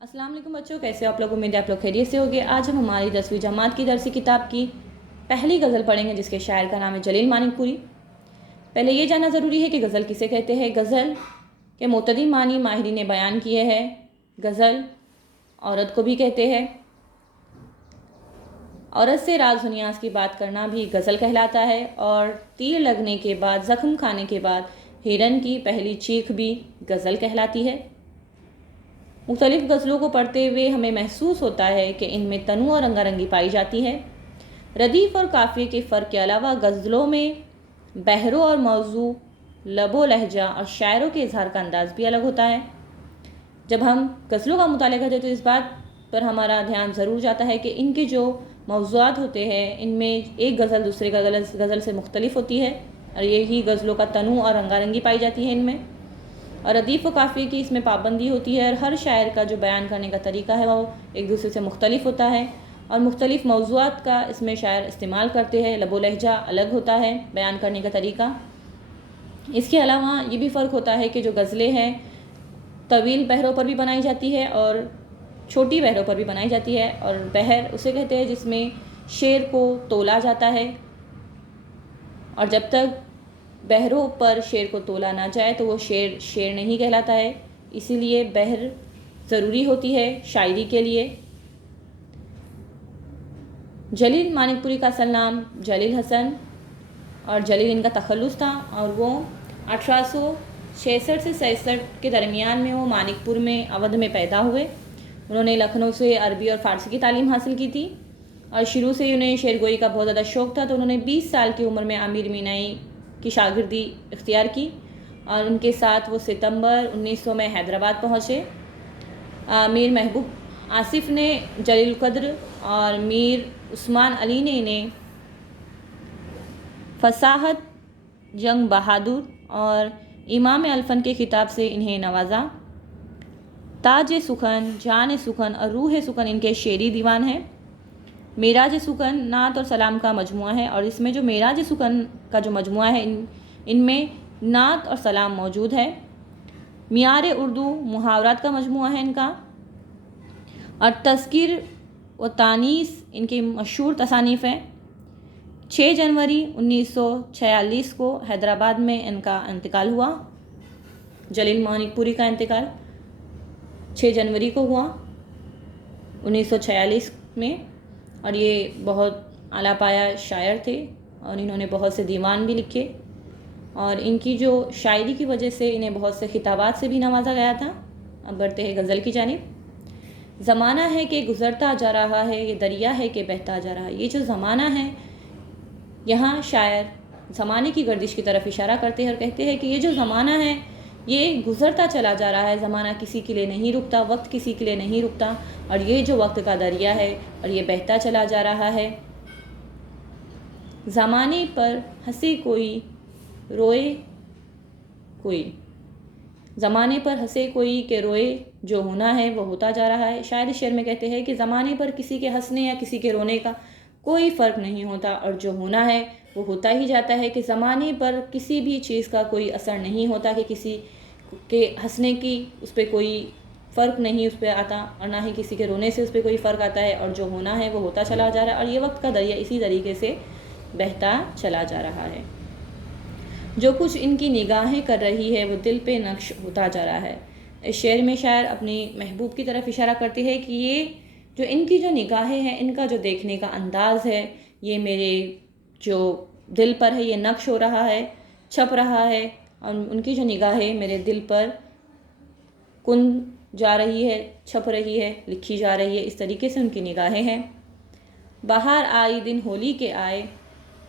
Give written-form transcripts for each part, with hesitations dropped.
अस्सलाम वालेकुम बच्चों, कैसे आप लोग? उम्मीद है आप लोग खैरियत से होंगे। आज हम हमारी 10वीं जमात की दरसी किताब की पहली गज़ल पढ़ेंगे जिसके शायर का नाम है जलील मानिकपुरी। पहले ये जानना ज़रूरी है कि गज़ल किसे कहते हैं। गज़ल के मुतअद्दिद मानी माहिरीन ने बयान किए हैं। गज़ल औरत को भी कहते हैं। औरत से राज दुनियाज की बात करना भी गज़ल कहलाता है। और तीर लगने के बाद, ज़ख्म खाने के बाद हिरन की पहली चीख भी गज़ल कहलाती है। मुख्तलिफ़ गज़लों को पढ़ते हुए हमें महसूस होता है कि इनमें तनु और रंगारंगी पाई जाती है। रदीफ़ और काफ़िए के फ़र्क के अलावा गज़लों में बहरों और मौजू, लबो लहजा और शायरों के इजहार का अंदाज़ भी अलग होता है। जब हम गज़लों का मुताला करते हैं तो इस बात पर हमारा ध्यान ज़रूर जाता है कि इनके जो मौज़ूआत होते हैं, इनमें एक गज़ल दूसरे गज़ल से मुख्तलिफ़ होती है और यही गज़लों का तनु और रंगारंगी पाई जाती है इनमें। और रदीफ़ व काफ़िए की इसमें पाबंदी होती है और हर शायर का जो बयान करने का तरीका है वो एक दूसरे से मुख्तलिफ़ होता है और मुख्तलिफ़ मौज़ूआत का इसमें शायर इस्तेमाल करते हैं। लबो लहजा अलग होता है बयान करने का तरीका। इसके अलावा ये भी फ़र्क होता है कि जो गज़लें हैं तवील बहरों पर भी बनाई जाती है और छोटी बहरों पर भी बनाई जाती है। और बहर उसे कहते हैं जिसमें शेर को तोला जाता है, और जब तक बहरों पर शेर को तोला ना जाए तो वो शेर नहीं कहलाता है। इसीलिए बहर ज़रूरी होती है शायरी के लिए। जलील मानिकपुरी का असल नाम जलील हसन और जलील इनका तखल्लुस था और वो 1866 से 67 के दरमियान में वो मानिकपुर में अवध में पैदा हुए। उन्होंने लखनऊ से अरबी और फ़ारसी की तालीम हासिल की थी और शुरू से उन्हें शेरगोई का बहुत ज़्यादा शौक़ था। तो उन्होंने 20 साल की उम्र में आमिर मीनाई की शागिर्दी इख्तियार की और उनके साथ वो सितंबर 1900 में हैदराबाद पहुँचे। मीर महबूब आसिफ ने जलील कद्र और मीर उस्मान अली ने इन्हें फसाहत, जंग बहादुर और इमाम अल्फन के खिताब से इन्हें नवाजा। ताज सुखन, जान सुखन और रूह सुखन इनके शेरी दीवान हैं। मेराज सुखन नात और सलाम का मजमुआ है और इसमें जो मेराज सुखन का जो मजमुआ है इनमें नात और सलाम मौजूद है। मियार उर्दू मुहावरात का मजमुआ है इनका। और तज़किर व तानीस इनकी मशहूर तसानीफ़ हैं। 6 जनवरी 1946 को हैदराबाद में इनका इंतकाल हुआ। जलील मानिकपुरी का इंतकाल 6 जनवरी को हुआ 1946 में। और ये बहुत आला पाया शायर थे और इन्होंने बहुत से दीवान भी लिखे और इनकी जो शायरी की वजह से इन्हें बहुत से खिताबात से भी नवाजा गया था। अब बढ़ते हैं गज़ल की जानिब। ज़माना है कि गुज़रता जा रहा है, ये दरिया है कि बहता जा रहा है। ये जो ज़माना है, यहाँ शायर ज़माने की गर्दिश की तरफ इशारा करते हैं और कहते हैं कि ये जो ज़माना है ये गुज़रता चला जा रहा है। ज़माना किसी के लिए नहीं रुकता, वक्त किसी के लिए नहीं रुकता और ये जो वक्त का दरिया है और ये बहता चला जा रहा है। ज़माने पर हंसे कोई, रोए कोई, ज़माने पर हंसे कोई के रोए, जो होना है वो होता जा रहा है। शायर इस शेर में कहते हैं कि ज़माने पर किसी के हंसने या किसी के रोने का कोई फ़र्क नहीं होता और जो होना है वो होता ही जाता है। कि ज़माने पर किसी भी चीज़ का कोई असर नहीं होता, कि किसी के हंसने की उस पर कोई फ़र्क नहीं उस पर आता और ना ही किसी के रोने से उस पर कोई फ़र्क आता है। और जो होना है वो होता चला जा रहा है और ये वक्त का दरिया इसी तरीके से बहता चला जा रहा है। जो कुछ इनकी निगाहें कर रही है वो दिल पे नक्श होता जा रहा है। इस शेर में शायर अपनी महबूब की तरफ इशारा करते हैं कि ये जो इनकी जो निगाहें हैं, इनका जो देखने का अंदाज़ है, ये मेरे जो दिल पर है ये नक्श हो रहा है, छप रहा है और उनकी जो निगाहें मेरे दिल पर कुन जा रही है, छप रही है, लिखी जा रही है। इस तरीके से उनकी निगाहें हैं। बाहर आई दिन होली के आए,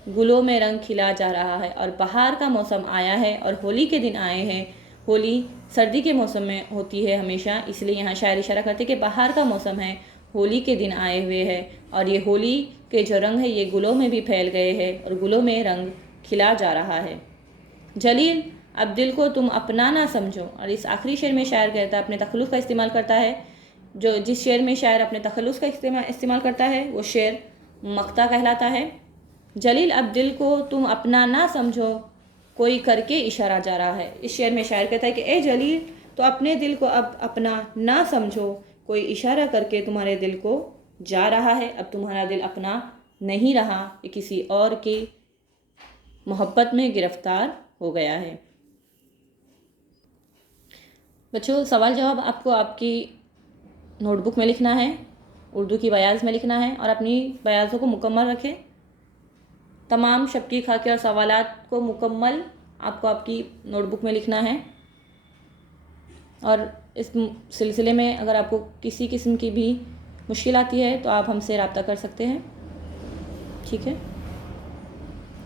गुलों में रंग खिला जा रहा है। और बहार का मौसम आया है और होली के दिन आए हैं। होली सर्दी के मौसम में होती है हमेशा, इसलिए यहाँ शायर इशारा करते हैं कि बहार का मौसम है, होली के दिन आए हुए हैं और ये होली के जो रंग है ये गुलों में भी फैल गए हैं और गुलों में रंग खिला जा रहा है। जलील अब दिल को तुम अपना ना समझो। और इस आखिरी शेर में शायर कहता है, अपने तखल्लुस का इस्तेमाल करता है। जो जिस शेर में शायर अपने तखल्लुस का इस्तेमाल करता है वो शेर मक्ता कहलाता है। जलील अब दिल को तुम अपना ना समझो, कोई करके इशारा जा रहा है। इस शेर में शायर कहता है कि ए जलील, तो अपने दिल को अब अपना ना समझो, कोई इशारा करके तुम्हारे दिल को जा रहा है, अब तुम्हारा दिल अपना नहीं रहा, ये किसी और की मोहब्बत में गिरफ्तार हो गया है। बच्चों, सवाल जवाब आपको आपकी नोटबुक में लिखना है, उर्दू की बयाज़ में लिखना है और अपनी बयाज़ों को मुकम्मल रखें। तमाम शक्की खाके और सवालात को मुकम्मल आपको आपकी नोटबुक में लिखना है। और इस सिलसिले में अगर आपको किसी किस्म की भी मुश्किल आती है तो आप हमसे रब्ता कर सकते हैं। ठीक है।